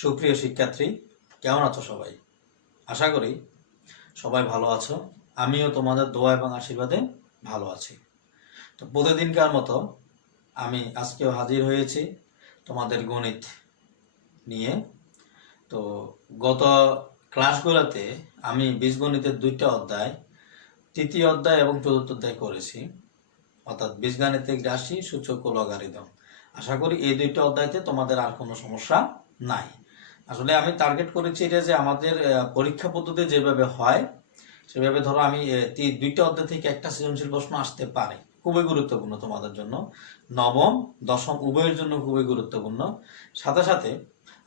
সুপ্রিয় শিক্ষার্থী, কেমন আছো সবাই? আশা করি সবাই ভালো আছো। আমিও তোমাদের দোয়া এবং আশীর্বাদে ভালো আছি। তো প্রতিদিনকার মতো আমি আজকেও হাজির হয়েছি তোমাদের গণিত নিয়ে। তো গত ক্লাসগুলোতে আমি বীজগণিতের 2টা অধ্যায়, তৃতীয় অধ্যায় এবং চতুর্থ অধ্যায় করেছি, অর্থাৎ বীজগাণিতিক রাশি, সূচক ও লগারিদম। আশা করি এই 2টা অধ্যায়তে তোমাদের আর কোনো সমস্যা নাই। আসলে আমি টার্গেট করেছি এটা যে আমাদের পরীক্ষা পদ্ধতি যেভাবে হয় সেভাবে ধরো আমি 2টা অধ্যায় থেকে একটা সৃজনশীল প্রশ্ন আসতে পারে, খুবই গুরুত্বপূর্ণ তোমাদের জন্য, নবম দশম উভয়ের জন্য খুবই গুরুত্বপূর্ণ। সাথে সাথে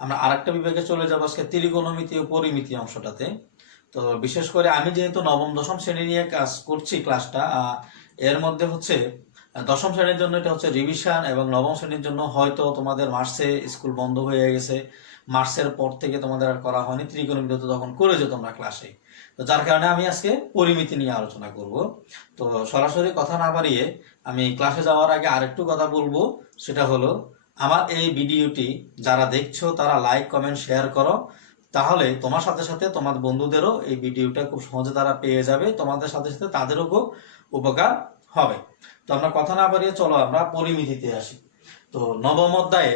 আমরা আরেকটা বিভাগে চলে যাবো আজকে, ত্রিকোণমিতি ও পরিমিতি অংশটাতে। তো বিশেষ করে আমি যেহেতু নবম দশম শ্রেণী নিয়ে কাজ করছি ক্লাসটা, এর মধ্যে হচ্ছে দশম শ্রেণীর জন্য এটা হচ্ছে রিভিশন, এবং নবম শ্রেণীর জন্য হয়তো তোমাদের মার্চে স্কুল বন্ধ হয়ে গেছে, মার্চের পর থেকে তোমাদের আর করা হয়নি, ত্রিকোণমিতি তো তখন করেছো তোমরা ক্লাসে। তো যার কারণে আমি আজকে পরিমিতি নিয়ে আলোচনা করব। তো সরাসরি কথা না বাড়িয়ে আমি ক্লাসে যাওয়ার আগে আরেকটু কথা বলবো, সেটা হলো আমার এই ভিডিওটি যারা দেখছো তারা লাইক কমেন্ট শেয়ার করো, তাহলে তোমার সাথে সাথে তোমার বন্ধুদেরও এই ভিডিওটা খুব সহজে তারা পেয়ে যাবে, তোমাদের সাথে সাথে তাদেরও খুব উপকার হবে। তো আমরা কথা না বাড়িয়ে চলো আমরা পরিমিতিতে আসি। তো নবম অধ্যায়ে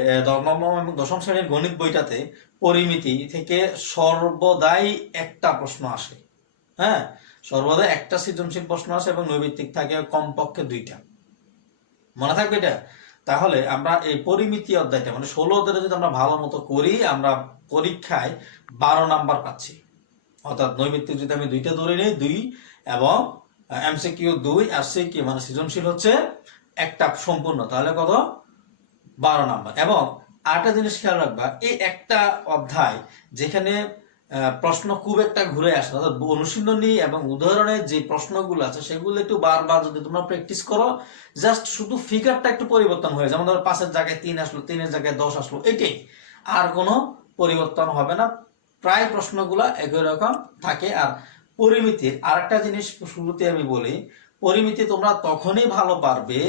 নবম এবং দশম শ্রেণীর গণিত বইটাতে পরিমিতি থেকে সর্বদাই একটা প্রশ্ন আসে। হ্যাঁ, সর্বদাই একটা সৃজনশীল প্রশ্ন আসে এবং নৈর্ব্যক্তিক থাকে কমপক্ষে 2টা। মনে থাকবে এটা? তাহলে আমরা এই পরিমিতি অধ্যায়টা মানে 16 অধ্যায়টা যদি আমরা ভালো মতো করি, আমরা পরীক্ষায় 12 নাম্বার পাচ্ছি। অর্থাৎ নৈর্ব্যক্তিক যদি আমি 2টা ধরে নিই, 2 এবং এমসিকিউ 2 আর সিকিউ মানে সৃজনশীল হচ্ছে একটা সম্পূর্ণ, তাহলে কত? 12 নাম্বার। এবং আরেকটা জিনিস খেয়াল রাখবা, এই একটা অধ্যায় যেখানে প্রশ্ন খুব একটা ঘুরে আসে, অর্থাৎ অনুশীলনী এবং উদাহরণের যে প্রশ্নগুলো আছে সেগুলো একটু বারবার যদি তোমরা প্র্যাকটিস করো, জাস্ট শুধু ফিগারটা একটু পরিবর্তন হয়ে, যেমন ধরো 5-এর জায়গায় 3 আসলো, 3-এর জায়গায় 10 আসলো, এটাই, আর কোনো পরিবর্তন হবে না। প্রায় প্রশ্নগুলা একই রকম থাকে। আর পরিমিতির আরেকটা জিনিস শুরুতে আমি বলি, পরিমিতি তোমরা তখনই ভালো পারবে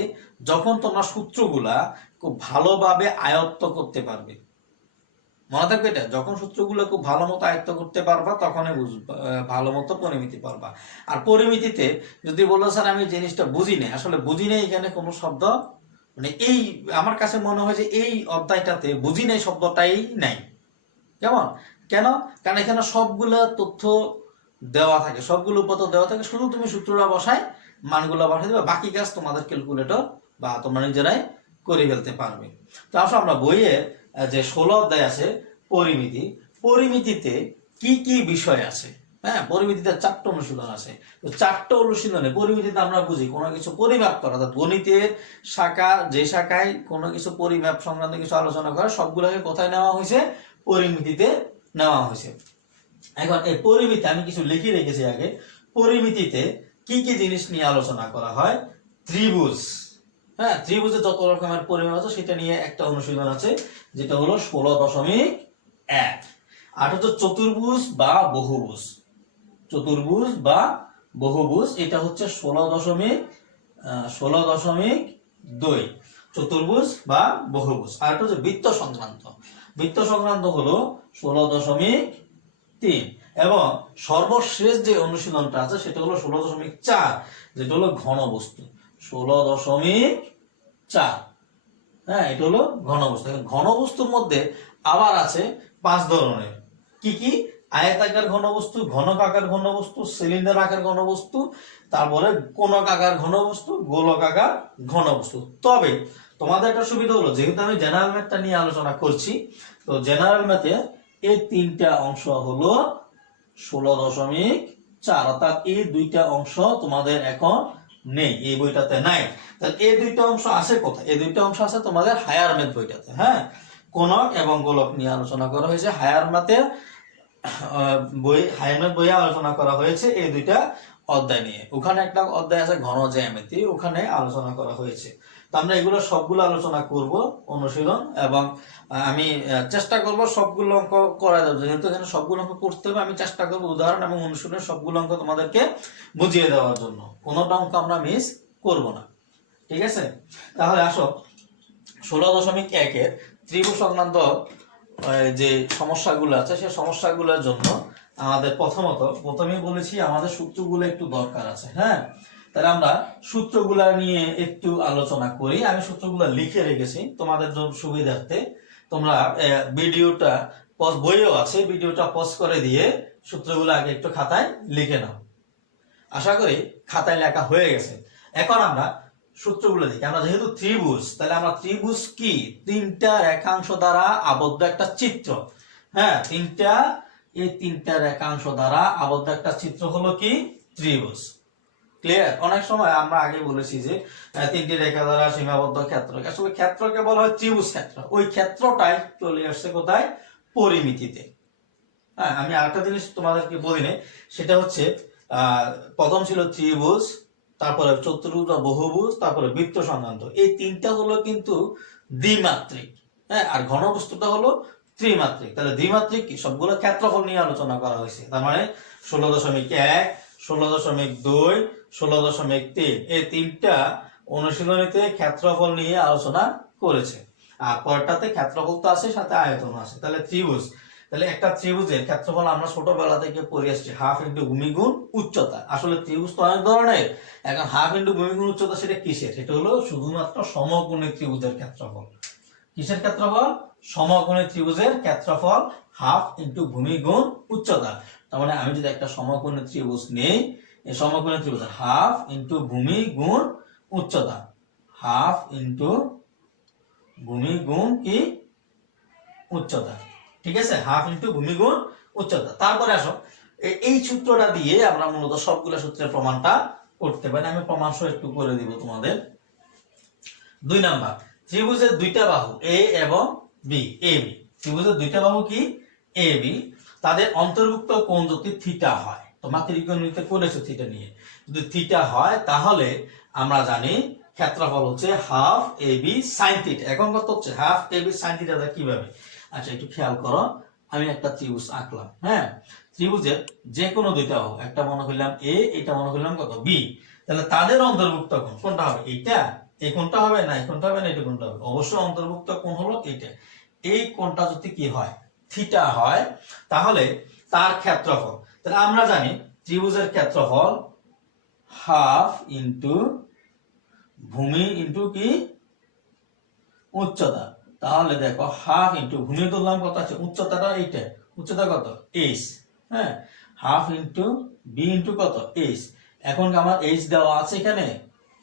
যখন তোমরা সূত্রগুলা খুব ভালোভাবে আয়ত্ত করতে পারবে। মনে থাকবে এটা, যখন সূত্রগুলো খুব ভালো মতো আয়ত্ত করতে পারবা তখনই ভালো মতো পরিমিতি পারবা। আর পরিমিতিতে যদি বলো স্যার আমি জিনিসটা বুঝি না, আসলে বুঝি নেই এখানে কোনো শব্দ মানে এই আমার কাছে মনে হয় যে এই অধ্যায়টাতে বুঝি নাই শব্দটাই নাই। কেমন? কেন? কারণ এখানে সবগুলো তথ্য দেওয়া থাকে, সবগুলো উপাত্ত দেওয়া থাকে, শুধু তুমি সূত্রটা বসায় মানগুলো বসাই দিবে, বাকি কাজ তোমাদের ক্যালকুলেটর বা তোমরা নিজেরাই করে ফেলতে পারবে। তো আসলে আমরা বইয়ে যে 16 অধ্যায় আছে পরিমিতি, পরিমিতিতে কি কি বিষয় আছে? হ্যাঁ, পরিমিতিতে 4টা অনুশীলন আছে। তো 4টা অনুশীলনে পরিমিতিতে আমরা বুঝি কোনো কিছু পরিমাপ করা, অর্থাৎ গণিতের শাখা যে শাখায় কোনো কিছু পরিমাপ সংক্রান্ত কিছু আলোচনা করা, সবগুলোকে কোথায় নেওয়া হয়েছে? পরিমিতিতে নেওয়া হয়েছে। এখন এই পরিমিতি আমি কিছু লিখে রেখেছি আগে। পরিমিতিতে কি কি জিনিস নিয়ে আলোচনা করা হয়? ত্রিভুজ, হ্যাঁ, ত্রিভুজে যত রকমের পরিমাপ আছে সেটা নিয়ে একটা অনুশীলন আছে, যেটা হলো 16.1। আর হচ্ছে চতুর্ভুজ বা বহুভুজ, চতুর্ভুজ বা বহুভুজ, এটা হচ্ছে 16.2 চতুর্ভুজ বা বহুভুজ। আর এটা হচ্ছে বৃত্ত সংক্রান্ত, বৃত্ত সংক্রান্ত হলো 16.3। এবং সর্বশেষ যে অনুশীলনটা আছে সেটা হলো 16.4, যেটা হলো ঘনবস্তু, 16.4। হ্যাঁ, এটা হলো ঘনবস্তু। ঘনবস্তুর মধ্যে আবার আছে 5 ধরনের। কি কি? আয়তাকার ঘনবস্তু, ঘনকাকার ঘনবস্তু, সিলিন্ডার আকার ঘনবস্তু, তারপরে কোণক আকার ঘনবস্তু, গোলক আকার ঘনবস্তু। তবে তোমাদের একটা সুবিধা হলো, যেহেতু আমি জেনারেল ম্যাথটা নিয়ে আলোচনা করছি, তো জেনারেল ম্যাথে এই 3টা অংশ হলো 16.4, অর্থাৎ এই 2টা অংশ তোমাদের এখন নেই, এই বইটাতে নাই। তাহলে এই 2টা অংশ আছে কোথায়? এই 2টা অংশ আছে তোমাদের হায়ার ম্যাথ বইটাতে। হ্যাঁ, কোণক এবং গোলক নিয়ে আলোচনা করা হয়েছে হায়ার ম্যাথে, হায়ার ম্যাথ বইয়ে আলোচনা করা হয়েছে এই 2টা অধ্যায় নিয়ে। ওখানে একটা অধ্যায় আছে ঘন জ্যামিতি, ওখানে আলোচনা করা হয়েছে। তো আমরা এগুলো সবগুলো আলোচনা করব অনুশীলন, এবং আমি চেষ্টা করব সবগুলো অঙ্ক করা যাবে, যেহেতু এখানে সবগুলো অঙ্ক করতে হবে, আমি চেষ্টা করব উদাহরণ এবং অনুশীলনের সবগুলো অঙ্ক তোমাদেরকে বুঝিয়ে দেওয়ার জন্য, কোনোটা অঙ্ক আমরা মিস করব না। ঠিক আছে? তাহলে আসো 16.1 এর ত্রিভুজ সংক্রান্ত যে সমস্যাগুলো আছে সেই সমস্যাগুলোর জন্য আমাদের প্রথমেই বলেছি আমাদের সূত্রগুলো একটু দরকার আছে। হ্যাঁ, তাহলে আমরা সূত্রগুলা নিয়ে একটু আলোচনা করি। আমি সূত্রগুলো লিখে রেখেছি তোমাদের জন্য সুবিধার্থে। তোমরা ভিডিওটা বইও আছে, ভিডিওটা পজ করে দিয়ে সূত্রগুলো আগে একটু খাতায় লিখে নাও। আশা করি খাতায় লেখা হয়ে গেছে। এখন আমরা সূত্রগুলো দেখি। আমরা যেহেতু ত্রিভুজ, তাহলে আমরা ত্রিভুজ কি? তিনটা রেখাংশ দ্বারা আবদ্ধ একটা চিত্র। হ্যাঁ, এই তিনটা রেখাংশ দ্বারা আবদ্ধ একটা চিত্র হলো কি? ত্রিভুজ। ক্লিয়ার? অনেক সময় আমরা আগে বলেছি যে তিনটি রেখা দ্বারা সীমাবদ্ধ ক্ষেত্র, আসলে ক্ষেত্রকে বলা হয় ত্রিভুজ ক্ষেত্র। ওই ক্ষেত্রটাই চলে আসছে কোথায়? পরিমিতিতে। হ্যাঁ, আমি আরেকটা জিনিস তোমাদেরকে বলি না, সেটা হচ্ছে প্রথম ছিল ত্রিভুজ, তারপরে চতুর্ভুজ বা বহুভুজ, তারপরে বৃত্ত সংক্রান্ত। এই তিনটা হলো কিন্তু দ্বিমাত্রিক। হ্যাঁ, আর ঘনবস্তুটা হলো ত্রিমাত্রিক। তাহলে দ্বিমাত্রিক কি? সবগুলো ক্ষেত্রফল নিয়ে আলোচনা করা হয়েছে। তার মানে 16.1, 16.2, 16.3 এই তিনটা অনুশীলনীতে ক্ষেত্রফল নিয়ে আলোচনা করেছে। আর পরেরটাতে ক্ষেত্রফল তো আছে, সাথে আয়তন আছে। তাহলে ত্রিভুজ, তাহলে একটা ত্রিভুজের ক্ষেত্রফল আমরা ছোটবেলা থেকে পড়ে আসছি হাফ ইন্টু ভূমি গুণ উচ্চতা। আসলে ত্রিভুজ তো অনেক ধরনের, এখন হাফ ইন্টু ভূমি গুণ উচ্চতা সেটা কিসের? সেটা হলো শুধুমাত্র সমকোণী ত্রিভুজের ক্ষেত্রফল। কিসের ক্ষেত্রফল? সমকোণী ত্রিভুজের ক্ষেত্রফল হাফ ইন্টু ভূমি গুণ উচ্চতা। তার মানে আমি যদি একটা সমকোণী ত্রিভুজ নেই, এই সমকোণী ত্রিভুজের হাফ ইন্টু ভূমি গুণ উচ্চতা, হাফ ইন্টু ভূমি গুণ কি? উচ্চতা। ঠিক আছে, হাফ ইন্টু ভূমি গুণ উচ্চতা। তারপরে আসো, এই সূত্রটা দিয়ে আমরা মূলত সবগুলো সূত্রের প্রমাণটা করতে পারি। আমি প্রমাণ সহ একটু করে দিব তোমাদের। 2 নাম্বার, ত্রিভুজের দুইটা বাহু এ এবং বি, এ বি। ত্রিভুজের দুইটা বাহু কি? A B. তাদের অন্তর্ভুক্ত কোণ যদি থিটা হয়, তোমরা ত্রিকোণমিতিতে করেছো থিটা নিয়ে, যদি থিটা হয় তাহলে আমরা জানি ক্ষেত্রফল হচ্ছে half A B sine theta. এখন কত হচ্ছে? হাফ এ বি সাইন থিটাটা কিভাবে? আচ্ছা, একটু খেয়াল করো। আমি একটা ত্রিভুজ আঁকলাম। হ্যাঁ, ত্রিভুজের যে কোনো দুইটা বাহু, একটা মনে করলাম এ, এটা মনে করলাম কত? বি। তাহলে তাদের অন্তর্ভুক্ত কোণ কোনটা হবে? এইটা? এই কোণটা হবে না, এই কোণটা হবে না, এটা কোণটা হবে? অবশ্যই অন্তর্ভুক্ত কোণ হলো এইটা। এই কোণটা যদি কি হয়? থিটা হয়, তাহলে তার ক্ষেত্রফল, তাহলে আমরা জানি ত্রিভুজের ক্ষেত্রফল হাফ ইন্টু ভূমি ইন্টু কি? উচ্চতা। তাহলে দেখো হাফ ইন্টু ভূমি ধরলাম কত আছে? উচ্চতাটা এইটা, উচ্চতা কত? এইচ। হ্যাঁ, হাফ ইন্টু বি ইন্টু কত? এইচ। এখন আমার এইচ দেওয়া আছে এখানে?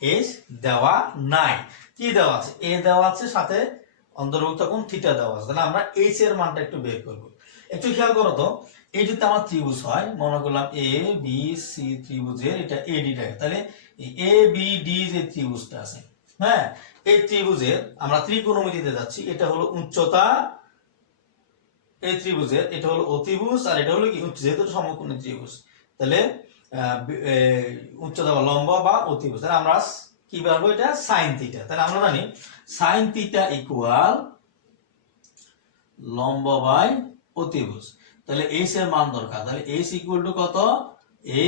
এইচ দেওয়া নাই। কি দেওয়া আছে? এ দেওয়া আছে, সাথে অন্তর্ভুক্ত কোণ থিটা দেওয়া আছে। তাহলে আমরা এইচ এর মানটা একটু বের করব। একটু খেয়াল করো তো, এই যদি আমার ত্রিভুজ হয়, মনে করলাম এ বি সি ত্রিভুজের এটা এডি থাকে, তাহলে এ বি ডি যে ত্রিভুজটা আছে, হ্যাঁ, এই ত্রিভুজের আমরা ত্রিকোণমিতিতে যাচ্ছি। এটা হলো উচ্চতা, এই ত্রিভুজের এটা হলো অতিভুজ, আর এটা হলো কি? যেহেতু সমকোণী ত্রিভুজ, তাহলে উচ্চতা বা লম্ব বা অতিভুজ। তাহলে আমরা কি পাবো? এটা সাইন থিটা। তাহলে আমরা জানি সাইন থিটা ইকুয়াল লম্ব বাই অতিভুজ। তাহলে এইচ এর মান দরকার। তাহলে এইচ ইকুয়াল টু কত? এ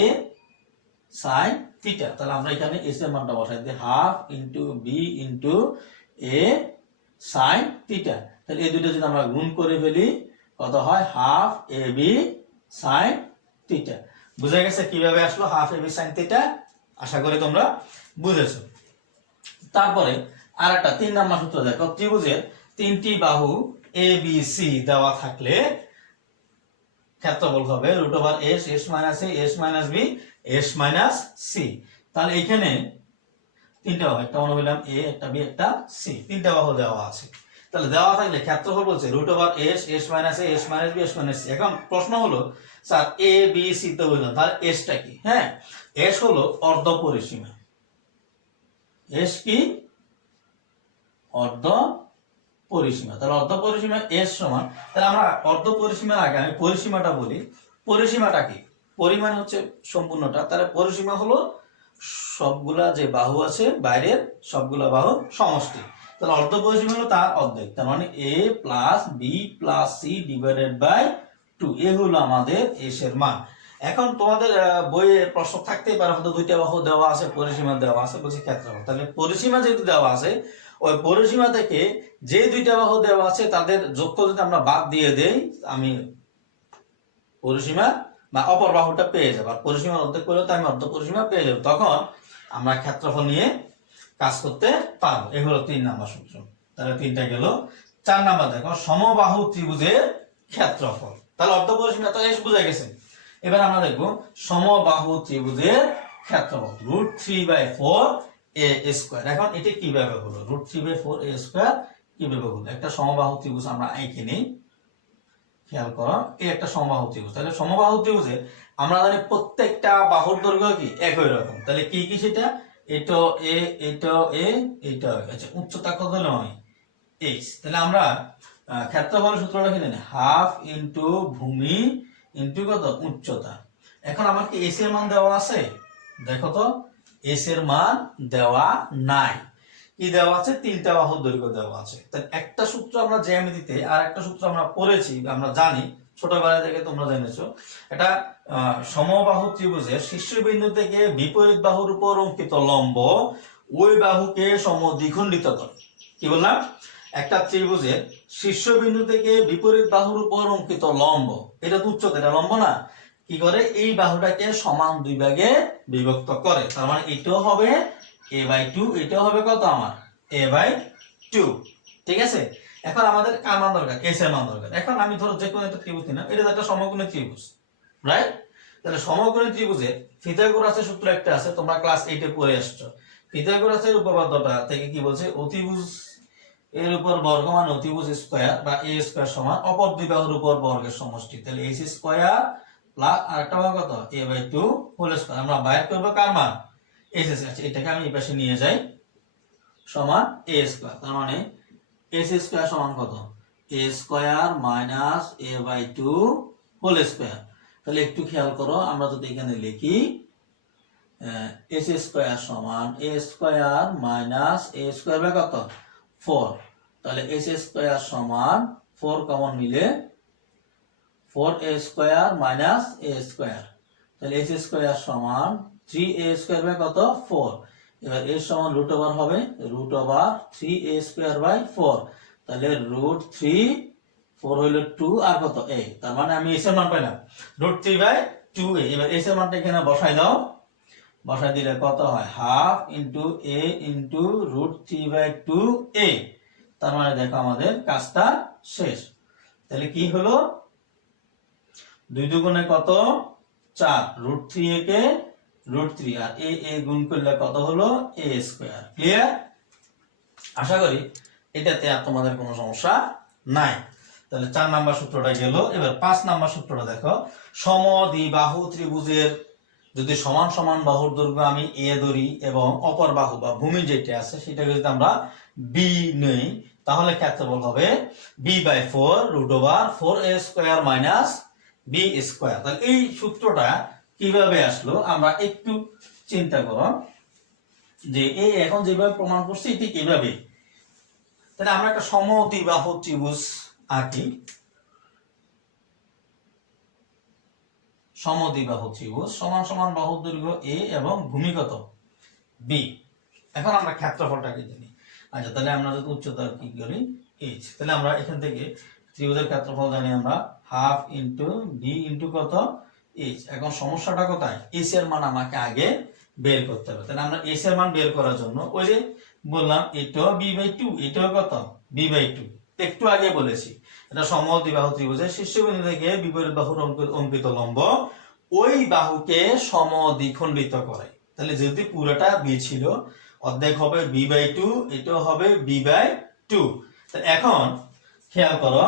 সাইন থিটা। তাহলে আমরা এখানে এইচ এর মানটা বসাই দিই, হাফ ইন্টু বি ইন্টু এ সাইন থিটা। তাহলে এই দুটো যদি আমরা গুণ করে ফেলি, কত হয়? Half A B sine theta. বুঝা গেছে কিভাবে আসলো half A B sine theta? আশা করি তোমরা বুঝেছো। তারপরে আর একটা 3 নাম্বার সূত্র দেখো, ত্রিভুজের তিনটি বাহু এ বি সি দেওয়া থাকলে ক্ষেত্রফল হবে root over S, S minus A, S minus B, S minus C. তাহলে এখানে তিনটা বাহু, একটা মনে করলাম এ, একটা বি, একটা সি, তিনটা বাহু দেওয়া আছে। তাহলে দেওয়া থাকলে ক্ষেত্রফল বলছে root over S, S minus A, S minus B, S minus C. এখন প্রশ্ন হলো স্যার এ বি সি তো বুঝলাম, তাহলে এসটা কি? হ্যাঁ, এস হলো অর্ধ পরিসীমা। এস কি? অর্ধ পরিসীমা। তাহলে অর্ধ পরিসীমা এস সমান, তাহলে আমরা অর্ধ পরিসীমার আগে আমি পরিসীমাটা বলি। পরিসীমাটা কি? পরিমাণ হচ্ছে সম্পূর্ণটা, তাহলে পরিসীমা হলো সবগুলা যে বাহু আছে বাইরের সবগুলা বাহু সমষ্টি। তাহলে অর্ধ পরিসীমা হলো তার অর্ধেক, তার মানে a plus b plus c divided by 2। এ হলো আমাদের এস এর মান। এখন তোমাদের বইয়ে প্রশ্ন থাকতেই পারে, হয়তো দুইটা বাহু দেওয়া আছে, পরিসীমা দেওয়া আছে, বলছে ক্ষেত্রফল। তাহলে পরিসীমা যেহেতু দেওয়া আছে, ওই পরিসীমা থেকে যে দুইটা বাহু দেওয়া আছে তাদের যোগফল যদি আমরা বাদ দিয়ে দেই, আমি পরিসীমা বা অপর বাহুটা পেয়ে যাবো। আর পরিসীমার অর্ধেক করলে তো আমি অর্ধ পরিসীমা পেয়ে যাবো, তখন আমরা ক্ষেত্রফল নিয়ে কাজ করতে পারবো। এই হলো 3 নাম্বার সূত্র। তাহলে 3টা গেল। 4 নাম্বার দেখো, সমবাহু ত্রিভুজের ক্ষেত্রফল। তাহলে অর্ধ পরিসীমা তো এস বুঝা গেছে। এবার আমরা দেখবো সমবাহু ত্রিভুজের ক্ষেত্রফল √3/4 a স্কয়ার। এখন এটা কিভাবে হলো? √3/4 a স্কয়ার কিভাবে হলো? একটা সমবাহু ত্রিভুজ আমরা এঁকে নিই। খেয়াল করো, এই একটা সমবাহু ত্রিভুজ। তাহলে সমবাহু ত্রিভুজে আমরা জানি প্রত্যেকটা বাহুর দৈর্ঘ্য কি একই রকম। তাহলে কি কি সেটা? এটা এ, এটা এ, এটা। আচ্ছা, উচ্চতা কত নয়? h। তাহলে আমরা ক্ষেত্রফলের সূত্রটা কি জানি? হাফ ইনটু ভূমি ইনটু কত? উচ্চতা। এখন আমার কি s এর মান দেওয়া আছে? দেখো তো, s এর মান দেওয়া নাই। কি দেওয়া আছে? 3টা বাহুর দৈর্ঘ্য দেওয়া আছে। তাহলে একটা সূত্র আমরা জ্যামিতিতে, আর একটা সূত্র আমরা পড়েছি, আমরা জানি, ছোটবেলা থেকে তোমরা জেনেছো। এটা সমবাহু ত্রিভুজের শীর্ষবিন্দু থেকে বিপরীত বাহুর উপর অঙ্কিত লম্ব ওই বাহুকে সমদ্বিখণ্ডিত করে। কি বললাম? একটা ত্রিভুজের শীর্ষবিন্দু থেকে বিপরীত বাহুর উপর অঙ্কিত লম্ব, এটা তো উচ্চতা, এটা লম্ব না, কি করে? এই বাহুটাকে সমান দুই ভাগে বিভক্ত করে। তার মানে এটাও হবে a/2, এটাও হবে কত আমার? a/2। ঠিক আছে? এখন আমাদের কার মান দরকার? s এর মান দরকার। এখন আমি ধরো যে কোনো একটা ত্রিভুজ নিলাম, এটা একটা সমকোণী ত্রিভুজ, রাইট? তাহলে সমকোণী ত্রিভুজে পিথাগোরাসের সূত্র একটা আছে, তোমরা ক্লাস 8 এ পড়ে আসছো। পিথাগোরাসের উপপাদ্যটা থেকে কি বলছে? অতিভুজ এর উপর বর্গ মান অতিভুজ স্কয়ার বা a স্কয়ার সমান অপর দুই বাহুর উপর বর্গের সমষ্টি। তাহলে h স্কয়ার প্লাস আরেকটা মান কত? a/2 whole square. আমরা বাইর করব কার মান? s। আচ্ছা, এটাকে আমি এই পাশে নিয়ে যাই, সমান a স্কয়ার। তার মানে s স্কয়ার সমান কত? a square minus a/2 whole square. তাহলে একটু খেয়াল করো, আমরা যদি এখানে লিখি s স্কয়ার সমান a square minus a square by কত? 4। তাহলে s স্কয়ার সমান 4 কমন নিলে 4a square minus a square. তাহলে s স্কয়ার সমান 3a স্কয়ার বাই কত? 4। এবার a সমান রুট ওভার হবে √3a স্কয়ার বাই 4। তাহলে √3, 4 হইল 2 আর কত? a। তার মানে আমি s এর মান পাইলাম √3/2a। এবার s এর মানটা এখানে বসাই দাও। বসাই দিলে কত হয়? Half into a into √3/2a। তার মানে দেখো আমাদের কাজটা শেষ। তাহলে কি হলো? 2 দুগুণে কত? 4, √3a কে √3 আর a গুণ করলে কত হলো? a square. ক্লিয়ার? আশা করি এটাতে আর তোমাদের কোনো সমস্যা নাই। তাহলে 4 নাম্বার সূত্রটা গেল। এবার 5 নাম্বার সূত্রটা দেখো। সমদ্বিবাহু ত্রিভুজের যদি সমান সমান বাহুর দৈর্ঘ্য আমি a ধরি এবং অপর বাহু বা ভূমি যেটা আছে সেটাকে যদি আমরা b নেই, তাহলে ক্ষেত্রফল হবে b/4 √4a square minus b square. তাহলে এই সূত্রটা কিভাবে আসলো আমরা একটু চিন্তা করো, যে এই এখন যেভাবে প্রমাণ করছি ঠিক এইভাবে। তাহলে আমরা একটা সমদ্বিবাহু ত্রিভুজ আঁকি। সমদ্বিবাহু ত্রিভুজ সমান সমান বাহুর দৈর্ঘ্য a এবং ভূমি কত? b। এখন আমরা ক্ষেত্রফলটাকে জানি। আচ্ছা, তাহলে আমরা যদি উচ্চতা কি করি? h। তাহলে আমরা এখান থেকে ত্রিভুজের ক্ষেত্রফল জানি আমরা হাফ ইনটু b ইনটু কত? h। এখন সমস্যাটা কোথায়? h এর মান আমাকে আগে বের করতে হবে। তাহলে আমরা h এর মান বের করার জন্য ওই যে বললাম এটাও b/2, এটাও কত? b/2। একটু আগে বলেছি এটা সমদ্বিবাহু ত্রিভুজের শীর্ষবিন্দু থেকে বিপরীত বাহুর অঙ্কিত লম্ব ওই বাহুকে সমদ্বিখণ্ডিত করে। তাহলে যদি পুরোটা b ছিল, অর্ধেক হবে b/2, এটাও হবে b/2। তাহলে এখন খেয়াল করো,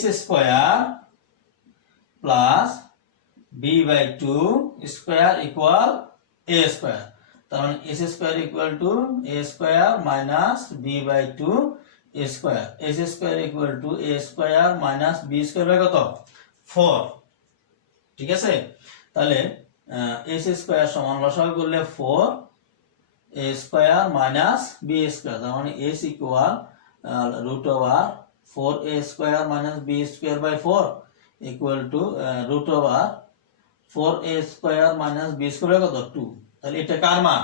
s square plus b/2 square equal a square. তার মানে s square equal to a square minus b/2 square. s square equal to a square minus b square by কত? 4। ঠিক আছে? তাহলে s স্কয়ার সমান লসাগু করলে 4a square minus b square. তার মানে s equal √4a square minus b square by 4 equal to √4a square minus b square কত? 2। তাহলে এটা কার মান?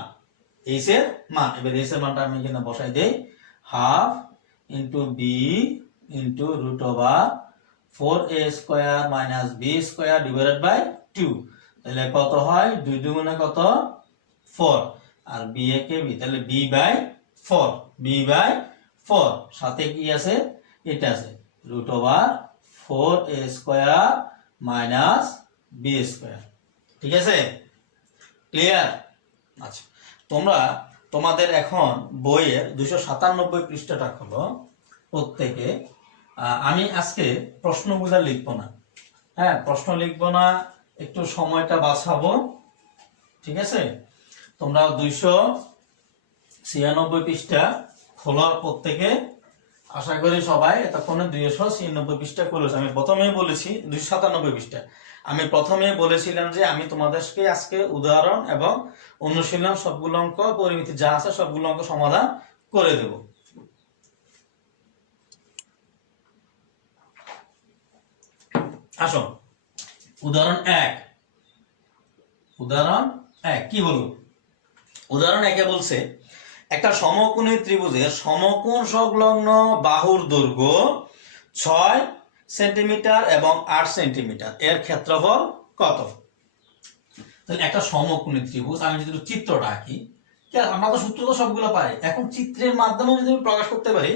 এইচ এর মান। এবার এইচ এর মানটা আমি এখানে বসাই দেই, half into b into root over 4a square minus b square divided by 2। তাহলে কত হয়, 2 দুগুণে কত 4, আর b এ কে b, তাহলে b বাই 4 সাথে কি আছে, এটা আছে root over 4a square minus b square. ঠিক আছে, ক্লিয়ার? আচ্ছা, তোমরা তোমাদের এখন বইয়ের 297 পৃষ্ঠাটা খোলো প্রত্যেকে। আমি আজকে প্রশ্নগুলো লিখবো না, হ্যাঁ প্রশ্ন লিখবো না, একটু সময়টা বাঁচাবো। ঠিক আছে, তোমরা 296 পৃষ্ঠা খোলা প্রত্যেকে। আশা করি সবাই এতক্ষণে 296 পৃষ্ঠা করেছে। আমি প্রথমেই বলেছি 297 পৃষ্ঠা। আমি প্রথমে বলেছিলাম যে আমি তোমাদেরকে আজকে উদাহরণ এবং অনুশীলন সবগুলো অঙ্ক, পরিমিতি যা আছে সবগুলো অঙ্ক সমাধান করে দেব। আসো, উদাহরণ 1 কি বলবো? উদাহরণ 1 বলছে একটা সমকোণী ত্রিভুজের সমকোণ সংলগ্ন বাহুর দৈর্ঘ্য 6 সেন্টিমিটার এবং 8 সেন্টিমিটার, এর ক্ষেত্রফল কত? তাহলে একটা সমকোণী ত্রিভুজ, আমি যদি চিত্রটা আঁকি, আমরা তো সূত্র তো সবগুলো পাই, এখন চিত্রের মাধ্যমে যদি আমি প্রকাশ করতে পারি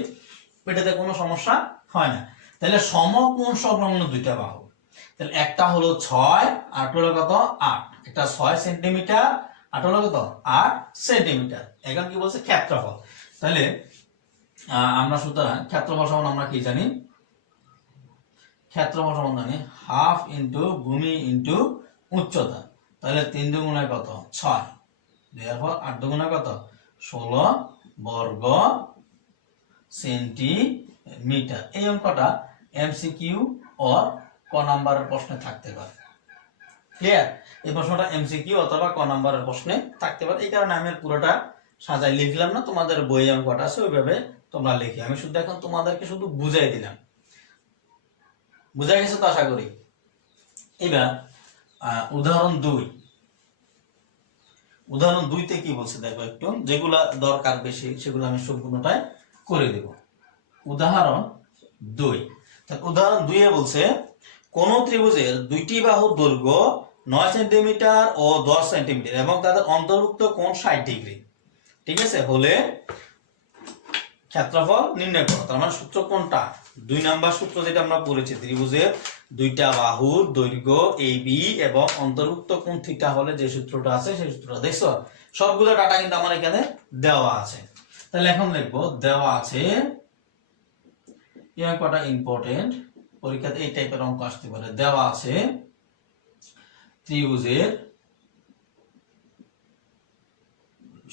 এটাতে কোনো সমস্যা হয় না। তাহলে সমকোণ সংলগ্ন দুইটা বাহু, তাহলে একটা হলো 6 আর হলো কত 8, একটা 6 সেন্টিমিটার আর হলো কত 8 সেন্টিমিটার। এখন কি বলছে, ক্ষেত্রফল। তাহলে আমরা সুতরাং ক্ষেত্রফল সমান আমরা কি জানি, ক্ষেত্রফল সমান জানি হাফ ইন্টু ভূমি ইন্টু উচ্চতা। তাহলে 3 দুগুণে কত 6, দেওয়ার পর 8 দুগুণে কত 16 বর্গ সেন্টিমিটার। এই অঙ্কটা এমসিকিউ ও ক নাম্বারের প্রশ্নে থাকতে পারে। ক্লিয়ার? এই প্রশ্নটা এমসিকিউ অথবা ক নাম্বারের প্রশ্নে থাকতে পারে। এই কারণে আমি পুরোটা সাজাই লিখলাম না, তোমাদের বইয়ে অঙ্কটা আছে ওইভাবে তোমরা লিখি। আমি শুধু এখন তোমাদেরকে শুধু বুঝাই দিলাম। বুঝা গেছে তো আশা করি। এবার উদাহরণ 2। উদাহরণ 2তে কি বলছে দেখো একটু, যেগুলা দরকার বেশি সেগুলো আমি সম্পূর্ণটাই করে দেব। উদাহরণ 2, উদাহরণ 2 এ বলছে কোন ত্রিভুজের দুইটি বাহুর দৈর্ঘ্য 9 সেন্টিমিটার ও 10 সেন্টিমিটার এবং তাদের অন্তর্ভুক্ত কোণ 60 ডিগ্রি। ঠিক আছে, হলে ক্ষেত্রফল নির্ণয় করো। তার মানে সূত্র কোনটা, 2 নাম্বার সূত্র যেটা আমরা পড়েছি, ত্রিভুজের দুইটা বাহুর দৈর্ঘ্য AB এবং অন্তর্ভুক্ত কোণ থিটা হলে যে সূত্রটা আছে সেই সূত্রটা। দেখছো, সবগুলো ডাটা কিন্তু আমার এখানে দেওয়া আছে। তাহলে এখন লিখবো, দেওয়া আছে, এই অঙ্কটা ইম্পর্টেন্ট, পরীক্ষাতে এই টাইপের অঙ্ক আসতে পারে। দেওয়া আছে ত্রিভুজের,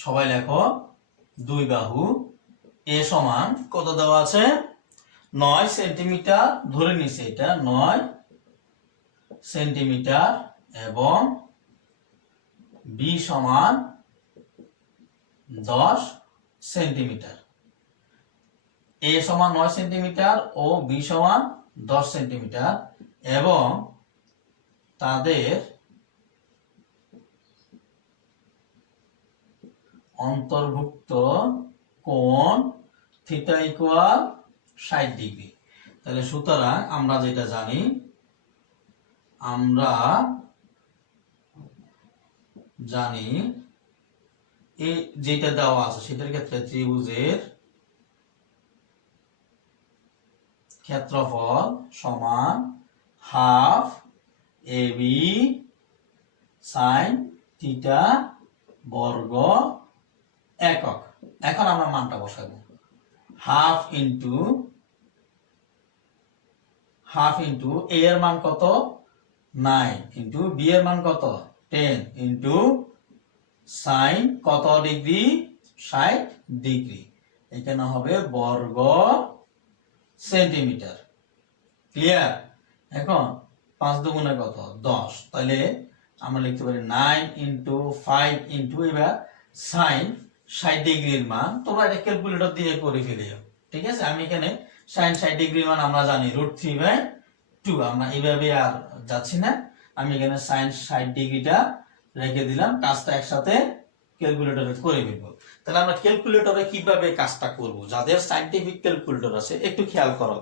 সবাই লেখো, দুই বাহু এ সমান কত দেওয়া আছে 9 সেন্টিমিটার, ধরে নিছে এটা 9 সেন্টিমিটার এবং বি সমান 10 সেন্টিমিটার। এ সমান 9 সেন্টিমিটার ও বি সমান 10 সেন্টিমিটার এবং তাদের অন্তর্ভুক্ত কোণ থিটা ইকুয়াল 60 ডিগ্রি। তাহলে সুতরাং আমরা যেটা জানি, এই যেটা দেওয়া আছে সেটার ক্ষেত্রে ত্রিভুজের ক্ষেত্রফল সমান হাফ AB sin থিটা বর্গ একক। এখন আমরা মানটা বসাবো, হাফ ইন্টু a এর মান কত 9 ইন্টু b এর মান কত 10 ইন্টু sin কত ডিগ্রি 60 ডিগ্রি, এখানে হবে বর্গ সেন্টিমিটার। ক্লিয়ার? এখন 5 দুগুণে কত 10, তাহলে আমরা লিখতে পারি 9 ইন্টু 5 ইন্টু, এবার sin 60 ডিগ্রির মান তোমরা এটা ক্যালকুলেটর দিয়ে করে ফেলিও। ঠিক আছে, আমি এখানে sin 60 ডিগ্রির মান আমরা জানি √3/2, আমরা এইভাবে আর যাচ্ছি না। আমি এখানে sin 60 ডিগ্রিটা রেখে দিলাম, কাজটা একসাথে ক্যালকুলেটরে করে ফেলবো। তাহলে আমরা ক্যালকুলেটরে কিভাবে কাজটা করব, যাদের সাইন্টিফিক ক্যালকুলেটর আছে একটু খেয়াল করো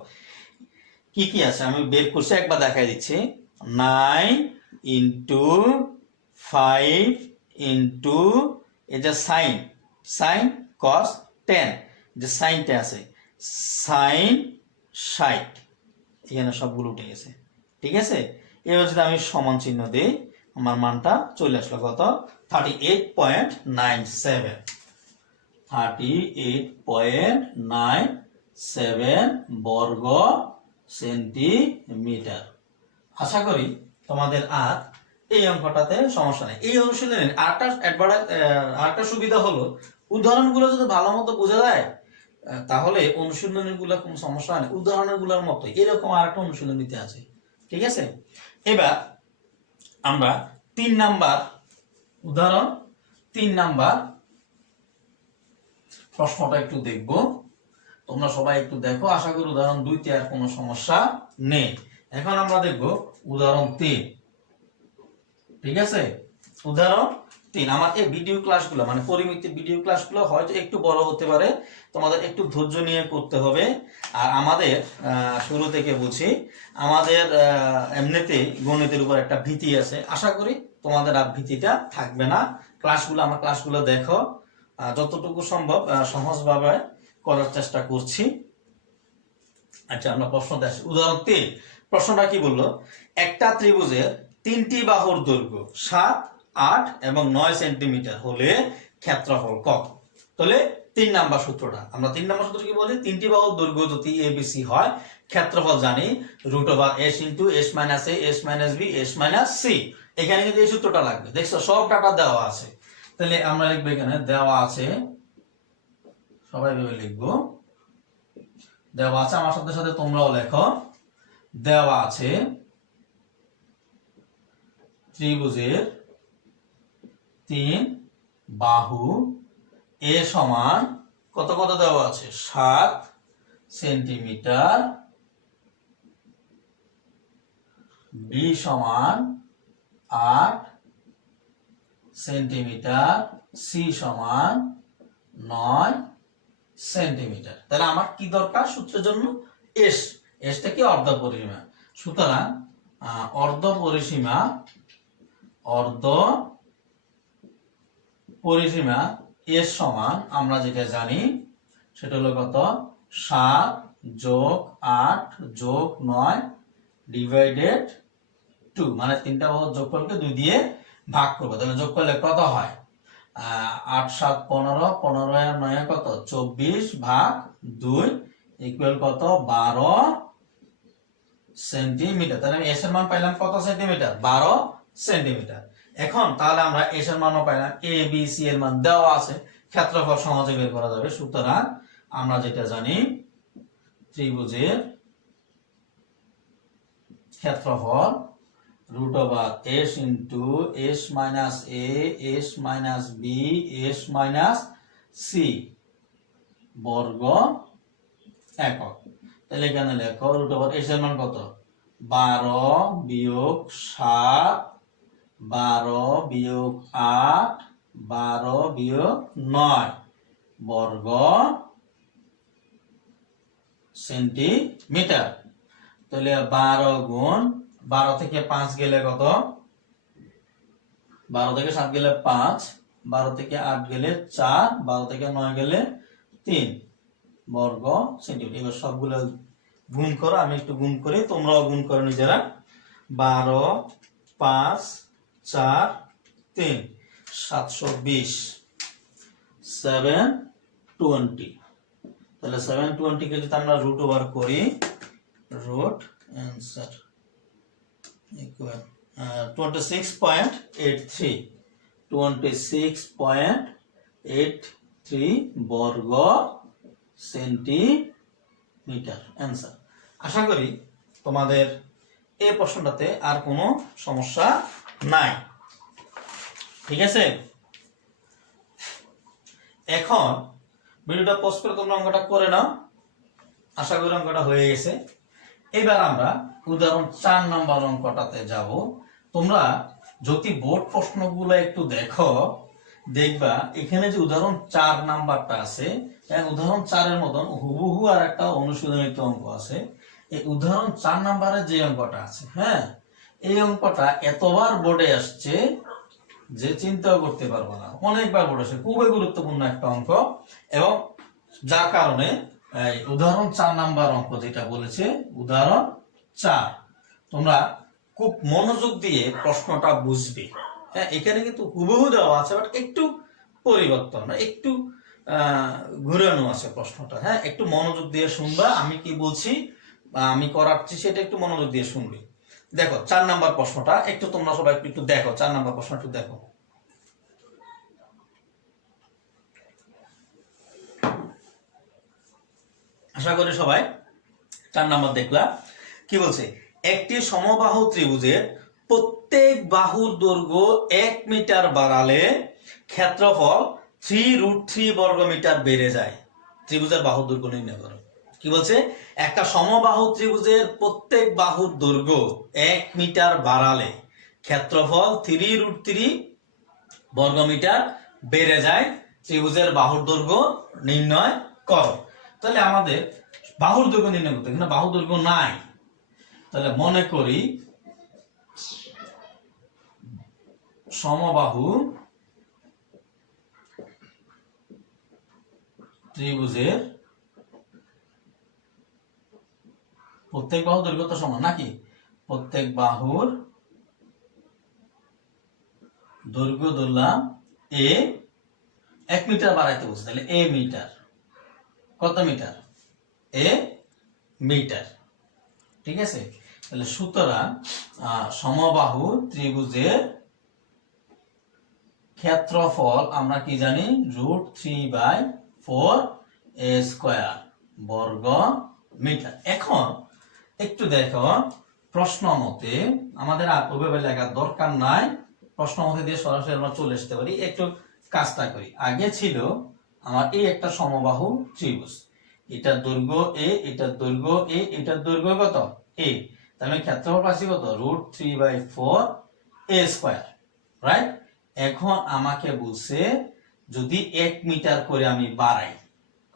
কি কি আছে। আমি বের করছি, একবার দেখাই দিচ্ছি। 9 ইন্টু 5 ইন্টু এই যে সাইন, সাইন কস 10, যে সাইনটা আছে সাইন 60, এখানে সবগুলো উঠে গেছে। ঠিক আছে, এবার যদি আমি সমান চিহ্ন দিই, আমার মানটা চলে আসলো কত, 38.97, 38.97 বর্গ সেন্টিমিটার। আশা করি তোমাদের আর এই অঙ্কটাতে সমস্যা নেই। এই অনুশীলনের আরেকটা সুবিধা হলো, উদাহরণগুলো যদি ভালো মতো বোঝা যায় তাহলে অনুশীলনীগুলো কোনো সমস্যা নেই, উদাহরণগুলোর মতো এরকম আরেকটা অনুশীলনীতে আছে। ঠিক আছে, এবার আমরা 3 নাম্বার উদাহরণ, 3 নাম্বার প্রশ্নটা একটু দেখব। তোমরা সবাই একটু দেখো, আশা করি উদাহরণ 2তে আর কোনো সমস্যা নেই। এখন আমরা দেখব উদাহরণ 3। ঠিক আছে, উদাহরণ 3। আমার এই ভিডিও ক্লাসগুলো মানে পরিমিতির ভিডিও ক্লাসগুলো হয়তো একটু বড় হতে পারে, তোমাদের একটু ধৈর্য নিয়ে করতে হবে। আর আমাদের শুরু থেকে বলছি, আমাদের এমনিতেই গণিতের উপর একটা ভীতি আছে, আশা করি তোমাদের আর ভীতিটা থাকবে না। আমার ক্লাসগুলো দেখো, যতটুকু সম্ভব সহজভাবে করার চেষ্টা করছি। আচ্ছা, আমরা প্রশ্নতে আসি। উদাহরণ 3, প্রশ্নটা কি বললো, একটা ত্রিভুজের 3টি বাহুর দৈর্ঘ্য 7, 8 এবং 9 সেন্টিমিটার হলে ক্ষেত্রফল কত। তাহলে 3 নাম্বার সূত্রটা, আমরা 3 নাম্বার সূত্র কি বলি, 3টি বাহুর দৈর্ঘ্য যদি ABC হয়, ক্ষেত্রফল জানি √s into s minus a s minus b s minus c। এখানে কিন্তু এই সূত্রটা লাগবে, দেখছো সব ডাটা দেওয়া আছে। তাহলে আমরা লিখবো, এখানে দেওয়া আছে, সবাই ভেবে লিখবো, দেওয়া আছে, আমার সাথে সাথে তোমরাও লেখো, দেওয়া আছে ত্রিভুজের 3 বাহু এ সমান কত কত দেওয়া আছে, 7 সেন্টিমিটার, বি সমান 8 সেন্টিমিটার, সি সমান 9 সেন্টিমিটার। তাহলে আমার কি দরকার সূত্রের জন্য, এসটা কি অর্ধ পরিসীমা। সুতরাং অর্ধ পরিসীমা এস সমান আমরা যেটা জানি সেটা হলো কত, 7 যোগ 8 যোগ 9 ডিভাইডেড 2, মানে 3টা যোগফলকে 2 দিয়ে ভাগ করবো। তাহলে যোগ করলে কত হয়, 8 7 15, 15 আর 9 কত, 24 ভাগ 2 ইকুয়াল কত, 12 সেন্টিমিটার। তাহলে আমি এস এর মান পাইলাম কত সেন্টিমিটার, 12 সেন্টিমিটার। এখন তাহলে আমরা এস এর মানও পাইলাম, এ বি সি এর মান দেওয়া আছে, ক্ষেত্রফল সহজে বের করা যাবে। সুতরাং আমরা যেটা জানি, ত্রিভুজের ক্ষেত্রফল √s into s minus a s minus b s minus c বর্গ একক। তাহলে এখানে লেখো √s এর মান কত, 12 বিয়োগ 7, 12 বিয়োগ 8, 12 বিয়োগ 9 বর্গ সেন্টিমিটার। তাহলে 12 গুণ 12 থেকে 5 গেলে কত, 12 থেকে 7 গেলে 5, 12 থেকে 8 গেলে 4, 12 থেকে 9 গেলে 3 বর্গ সেন্টিমিটার। এবার সবগুলো গুণ করো, আমি একটু গুণ করি, তোমরাও গুণ করো নিজেরা। 12 5 4 3 720, 720। তাহলে 720 কে যদি আমরা রুট ওভার করি, রুট অ্যান্সার ইকুয়াল 26.83, 26.83 বর্গ সেন্টিমিটার অ্যান্সার। আশা করি তোমাদের এই প্রশ্নটাতে আর কোনো সমস্যা নাই। ঠিক আছে, এখন ভিডিওটা পজ করে তোমরা অঙ্কটা করে নাও, আশা করি অঙ্কটা হয়ে গেছে। এবার আমরা উদাহরণ 4 নম্বর অঙ্কটাতে যাব। তোমরা যদি বোর্ড প্রশ্নগুলো একটু দেখো, দেখবা এখানে যে উদাহরণ 4 নাম্বারটা আছে, উদাহরণ 4-এর মতন হুবহু আর একটা অনুশীলনীত অঙ্ক আছে। এই উদাহরণ 4 নাম্বারে যে অঙ্কটা আছে, হ্যাঁ, এই অঙ্কটা এতবার বোর্ডে আসছে যে চিন্তাও করতে পারবো না, অনেকবার বোর্ডে আসছে, খুবই গুরুত্বপূর্ণ একটা অঙ্ক। এবং যার কারণে এই উদাহরণ 4 নাম্বার অঙ্ক যেটা বলেছে উদাহরণ 4, তোমরা খুব মনোযোগ দিয়ে প্রশ্নটা বুঝবে। হ্যাঁ, এখানে কিন্তু হুবহু দেওয়া আছে, বাট একটু পরিবর্তন, একটু ঘুরানো আছে প্রশ্নটা। হ্যাঁ, একটু মনোযোগ দিয়ে শুনবা, আমি কি বলছি বা আমি করাচ্ছি সেটা একটু মনোযোগ দিয়ে শুনবে। দেখো 4 নাম্বার প্রশ্নটা একটু তোমরা সবাই একটু দেখো, 4 নাম্বার প্রশ্ন একটু দেখো। আশা করি সবাই 4 নাম্বার দেখলা। কি বলছে, একটি সমবাহু ত্রিভুজের প্রত্যেক বাহুর দৈর্ঘ্য 1 মিটার বাড়ালে ক্ষেত্রফল 3√3 বর্গমিটার বেড়ে যায়। ত্রিভুজের বাহুর দৈর্ঘ্য নির্ণয় করো। কি বলছে, একটা সমবাহু ত্রিভুজের প্রত্যেক বাহুর দৈর্ঘ্য 1 মিটার বাড়ালে ক্ষেত্রফল 3√3 বর্গমিটার বেড়ে যায়। ত্রিভুজের বাহুর দৈর্ঘ্য নির্ণয় করো। তাহলে আমাদের বাহুর দৈর্ঘ্য নির্ণয় করতে, এখানে বাহুর দৈর্ঘ্য নাই, তাহলে মনে করি সমবাহু ত্রিভুজের প্রত্যেক বাহুর দৈর্ঘ্য তো সমান নাকি, প্রত্যেক বাহুর দৈর্ঘ্য ধরলাম এ, 1 মিটার বাড়াইতে বলছে, তাহলে এ মিটার, কত মিটার, এ মিটার, ঠিক আছে। তাহলে সুতরাং সমবাহু ত্রিভুজের ক্ষেত্রফল আমরা কি জানি, √3/4 a স্কয়ার বর্গ মিটার। এখন একটু দেখো প্রশ্ন মতে, আমাদের আর ওইভাবে লেখার দরকার নাই, প্রশ্ন মতে দিয়ে সরাসরি আমরা চলে আসতে পারি। একটু কাজটা করি, আগে ছিল আমার এই একটা সমবাহু ত্রিভুজ, এটার দৈর্ঘ্য এ, এটার দৈর্ঘ্য এ, এটার দৈর্ঘ্য কত এ, তাহলে ক্ষেত্রফল পাচ্ছি কত, √3/4 a স্কয়ার, রাইট। এখন আমাকে বলছে যদি 1 মিটার করে আমি বাড়াই,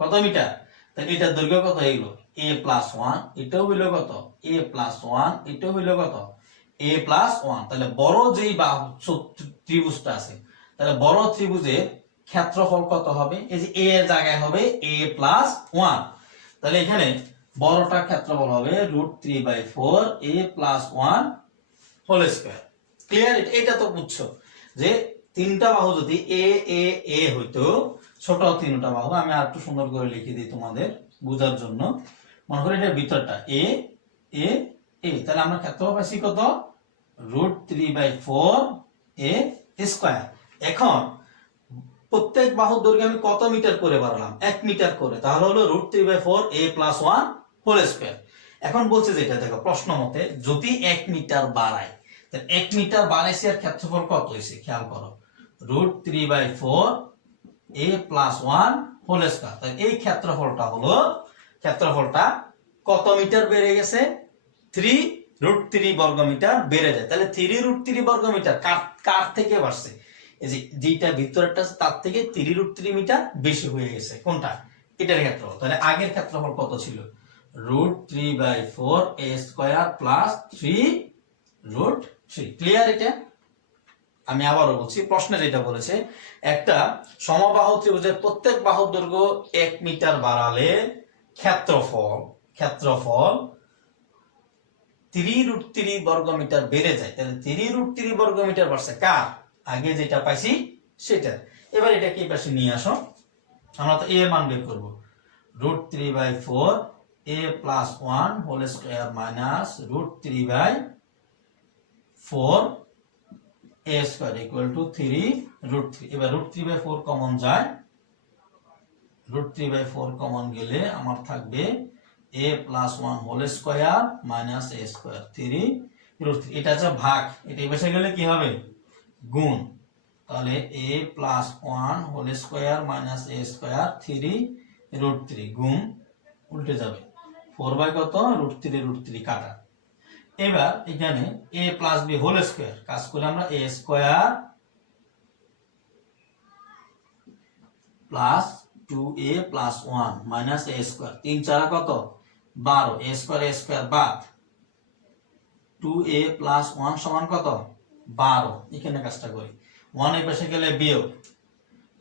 কত মিটার, তাহলে এটার দৈর্ঘ্য কত, এগুলো a+1, এটাও হইল কত a+1, এটাও হইল কত a+1। তাহলে বড় যেই বাহু ত্রিভুজটা আছে, তাহলে বড় ত্রিভুজের ক্ষেত্রফল কত হবে, এই যে a এর জায়গায় হবে a+1, তাহলে এখানে বড়টার ক্ষেত্রফল হবে √3/4 a+1 হোল স্কয়ার। ক্লিয়ার? এটা তো বুঝছো যে তিনটা বাহু যদি এ এ এ হইতো, ছোট তিনটা বাহু, আমি আর একটু সুন্দর করে লিখে দিই তোমাদের বোঝার জন্য। মনে করি এটার ভিতরটা এ এ এ, তাহলে আমরা ক্ষেত্রফল পাইছি কত, √3/4 a স্কয়ার। এখন প্রত্যেক বাহুর দৈর্ঘ্য আমি কত মিটার করে বাড়ালাম, 1 মিটার করে, তাহলে হলো √3/4 a+1 হোল স্কয়ার। এখন বলছে যেটা দেখো প্রশ্ন মতে যদি 1 মিটার বাড়ায়, তাহলে 1 মিটার বাড়াইছে আর ক্ষেত্রফল কত হইছে, খেয়াল করো, √3/4 a+1 হোল স্কয়ার। তাহলে এই ক্ষেত্রফলটা কত মিটার বেড়ে গেছে, 3√3 বর্গমিটার বেড়ে যায়। তাহলে 3√3 বর্গমিটার কার থেকে বাড়ছে, এই যে যেটা ভিতরটা আছে তার থেকে 3√3 মিটার বেশি হয়ে গেছে, কোনটা, এটার ক্ষেত্রফল। তাহলে আগের ক্ষেত্রফল কত ছিল, √3/4 a স্কয়ার প্লাস 3√3। ক্লিয়ার? এটা আমি আবারও বলছি, প্রশ্নে যেটা বলেছে একটা সমবাহু ত্রিভুজের প্রত্যেক বাহুর দৈর্ঘ্য 1 মিটার বাড়ালে ক্ষেত্রফল 3√3 বর্গমিটার বেড়ে যায়। তাহলে 3√3 বর্গমিটার বাড়ছে কার, আগে যেটা পাইছি সেটা। এবার এটা কি পাশে নিয়ে আসো, আমরা তো a এর মান বের করব, √3/4 a+1 whole square minus √3/4 a square equal to 3√3। এবার √3/4 কমন যায়, √3/4 কমন গেলে আমার থাকবে a+1 whole square minus a square 3√3। এটা হচ্ছে ভাগ, এটা এই পাশে গেলে কি হবে, গুণ, তাহলে a+1 whole square minus a square 3√3 গুণ, উল্টে যাবে 4 কত, √3 কাটা। এবার এখানে a + b হোল স্কয়ার, কাজ করে আমরা a square plus 2a plus 1 minus a square 3 4 কত 12 a স্কয়ার বাদ 2a প্লাস 1 সমান কত 12 এখানে কাজটা করি 1 এই পাশে গেলে বিয়োগ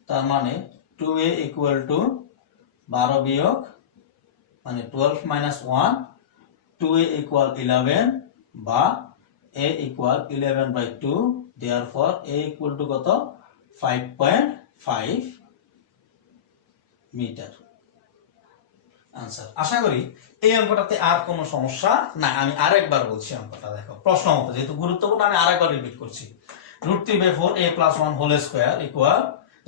তার মানে 2a ইকুয়াল টু 12 বিয়োগ মানে 12 মাইনাস 1 2a ইকুয়াল 11 বা a equal 11 by 2 therefore a equal to কত 5.5 মিটার आंसर আশা করি এই অঙ্কটাতে আর কোনো সমস্যা না আমি আরেকবার বলছি অঙ্কটা দেখো প্রশ্ন মত যেহেতু গুরুত্বপূর্ণ আমি আরেকবার রিপিট করছি √3/4 a + 1 হোল স্কয়ার ইকুয়াল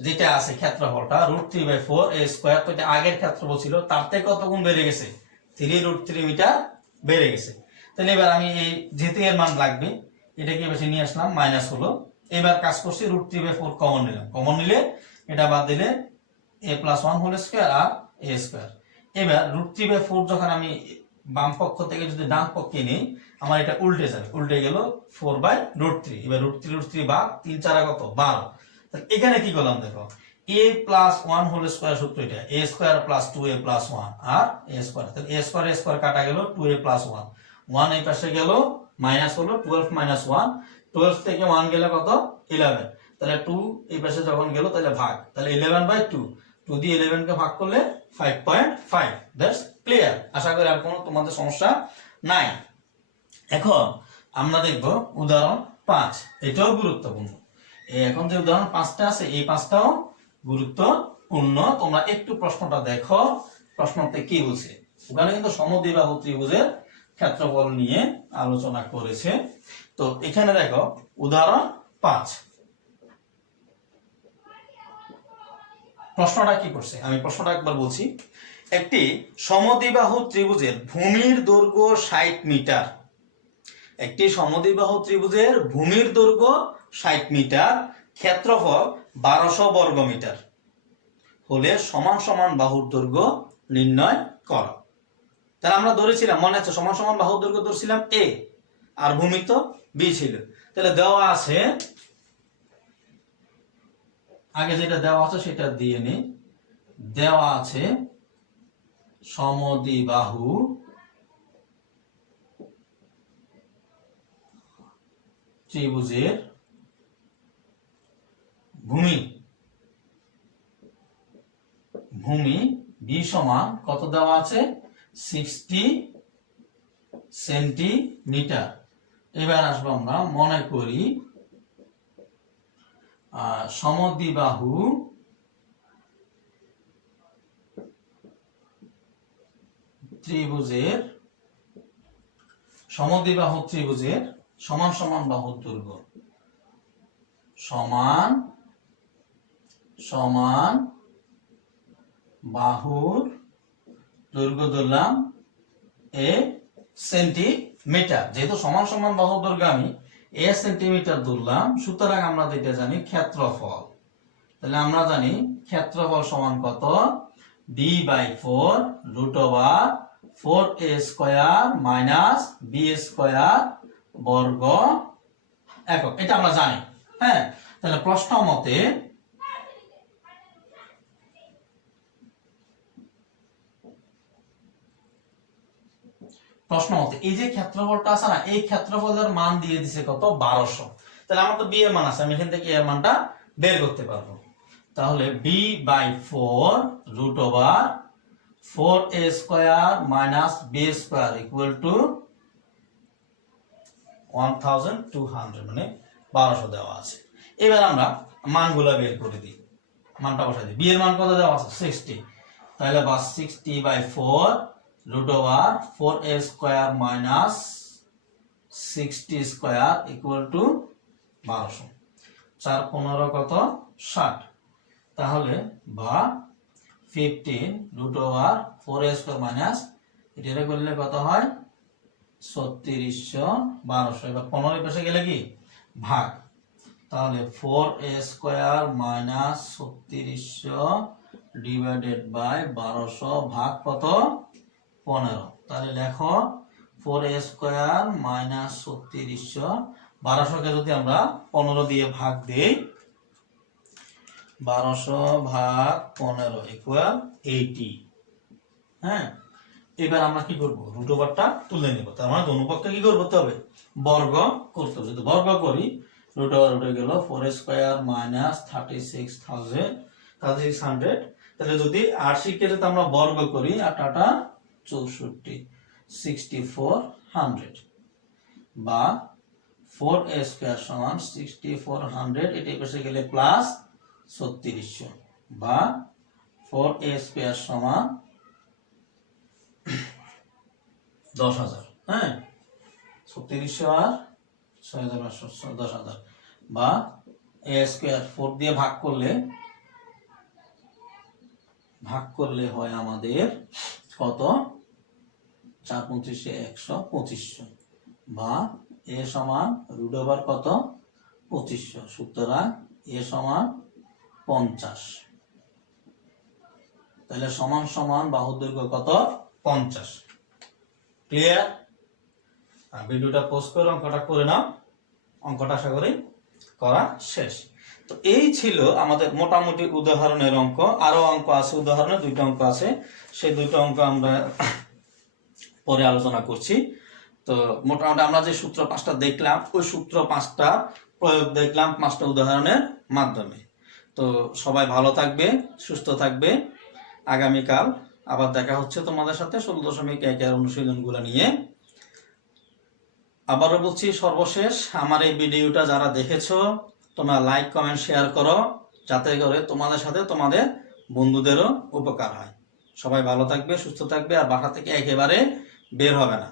যেটা আছে ক্ষেত্রফলটা √3/4 a স্কয়ার তো এটা আগের ক্ষেত্রফল ছিল তার থেকে কত গুণ বেড়ে গেছে 3√3 মিটার বেড়ে গেছে তাহলে এবার আমি এই যেহেতু এর মান লাগবে এটাকে বেশি নিয়ে আসলাম মাইনাস হলো এবার কাজ করছি √3/4 কমন নিলাম কমন নিলে এটা বাদ দিলে a + 1 হোল স্কয়ার আর a স্কয়ার এবার √3/4 যখন আমি বাম পক্ষ থেকে যদি ডান পক্ষে নেই আমার এটা উল্টে যাবে উল্টে গেল 4/√3 এবার √3 ভাগ 3 4 কত 12 তাহলে এখানে কি করলাম দেখো a + 1 হোল স্কয়ার সূত্র এটা a স্কয়ার + 2a + 1 আর a স্কয়ার তাহলে a স্কয়ার কাটা গেল 2a + 1 1 এই পাশে গেল মাইনাস হলো 12 - 1 12 থেকে 1 গেলে কত 11 তাহলে 2 এই পাশে যখন গেল তাহলে ভাগ তাহলে 11/2 2 দিয়ে 11 কে ভাগ করলে 5.5 দ্যাটস ক্লিয়ার আশা করি আর কোনো তোমাদের সমস্যা নাই এখন আমরা দেখব উদাহরণ 5 এটাও গুরুত্বপূর্ণ এখন যে উদাহরণ 5টা আছে এই 5টাও গুরুত্বপূর্ণ তোমরা একটু প্রশ্নটা দেখো প্রশ্নতে কি বলছে ওখানে কিন্তু সমদ্বিবাহু ত্রিভুজের ক্ষেত্রফল নিয়ে আলোচনা করেছে তো এখানে দেখো উদাহরণ 5 প্রশ্নটা কি করছে আমি প্রশ্নটা একবার বলছি একটি সমদ্বিবাহু ত্রিভুজের ভূমির দৈর্ঘ্য 60 মিটার একটি সমদ্বিবাহু ত্রিভুজের ভূমির দৈর্ঘ্য 60 মিটার ক্ষেত্রফল 1200 বর্গ মিটার হলে সমান সমান বাহুর দৈর্ঘ্য নির্ণয় করো তাহলে আমরা ধরেছিলাম মনে আছে সমান সমান বাহুর দৈর্ঘ্য ধরেছিলাম a আর ভূমি তো b ছিল তাহলে দেওয়া আছে আগে যেটা দেওয়া আছে সেটা দিয়ে নি দেওয়া আছে সমদ্বিবাহু ত্রিভুজের ভূমি b সমান কত দেওয়া আছে 60 সেন্টিমিটার এবার আসবো আমরা মনে করি সমদ্বিবাহু ত্রিভুজের সমান সমান বাহুর দৈর্ঘ্য সমান সমান বাহুর দৈর্ঘ্য ধরলাম a সেন্টিমিটার যেহেতু সমান সমান বাহুর দৈর্ঘ্য আমি a সেন্টিমিটার ধরলাম সুতরাং আমরা যেটা জানি ক্ষেত্রফল তাহলে আমরা জানি ক্ষেত্রফল সমান কত b/4 √4a square minus b square বর্গ একক এটা আমরা জানি হ্যাঁ তাহলে প্রশ্ন মতে এই যে ক্ষেত্রফলটা আছে না এই ক্ষেত্রফলের মান দিয়ে দিছে কত 1200 তাহলে আমার তো b এর মান আছে আমি এখান থেকে এর মানটা বের করতে পারবো তাহলে b/4 √4a square minus b square equal two 1200 মানে 1200 দেওয়া আছে এবার আমরা মানগুলো বের করে দিই মানটা বসাই দিই b এর মান কত দেওয়া আছে 60 তাহলে বাস 60/4 √4a square minus 60 square equal two 1200 4 15 কত 60 তাহলে বা 15 √4a স্কয়ার মাইনাস এটা করলে কত হয় 3600 1200 এবার 15 এর পাশে গেলে কি ভাগ তাহলে 4a square minus 3600 divided by 1200 ভাগ কত 15 তাহলে লেখো 4a স্কয়ার মাইনাস 3600 1200 কে যদি আমরা 15 দিয়ে ভাগ দেই 1200/15 ইকুয়াল 80। হ্যাঁ, এবার আমরা কি করব, রুট ওভারটা তুলে নেব। তার মানে অনুপাতটা কি করতে হবে, বর্গ করতে হবে। যদি বর্গ করি রুট ওভার উঠে গেল 4 স্কয়ার মাইনাস 36,600। তাহলে যদি 80 কে যদি আমরা বর্গ করি 8 8 64 6400 বা 4a স্কয়ার সমান 6400, এটা পাশে গেলে প্লাস 3600 বা 4a স্কয়ার সমান 10,000। হ্যাঁ, 3600 আর 6500 10,000 বা a স্কয়ার 4 দিয়ে ভাগ করলে হয় আমাদের কত, 4 25 100 2500 বা a সমান রুট ওভার কত 2500। সুতরাং a সমান 50। তাহলে সমান সমান বাহুর দৈর্ঘ্য কত 50। ক্লিয়ার? আর ভিডিওটা পোস্ট করে অঙ্কটা করে নাও। অঙ্কটা আশা করি করা শেষ। তো এই ছিল আমাদের মোটামুটি উদাহরণের অঙ্ক। আরো অঙ্ক আছে, উদাহরণের 2টা অঙ্ক আছে, সেই 2টা অঙ্ক আমরা পরে আলোচনা করছি। তো মোটামুটি আমরা যে সূত্র 5টা দেখলাম, ওই সূত্র 5টা প্রয়োগ দেখলাম 5টা উদাহরণের মাধ্যমে। তো সবাই ভালো থাকবে, সুস্থ থাকবে। আগামীকাল আবার দেখা হচ্ছে তোমাদের সাথে 16.1 এর অনুশীলনগুলো নিয়ে। আবারও বলছি, সর্বশেষ আমার এই ভিডিওটা যারা দেখেছো তোমরা লাইক কমেন্ট শেয়ার করো, যাতে করে তোমাদের সাথে তোমাদের বন্ধুদেরও উপকার হয়। সবাই ভালো থাকবে, সুস্থ থাকবে, আর বাসা থেকে একেবারে বের হবে না।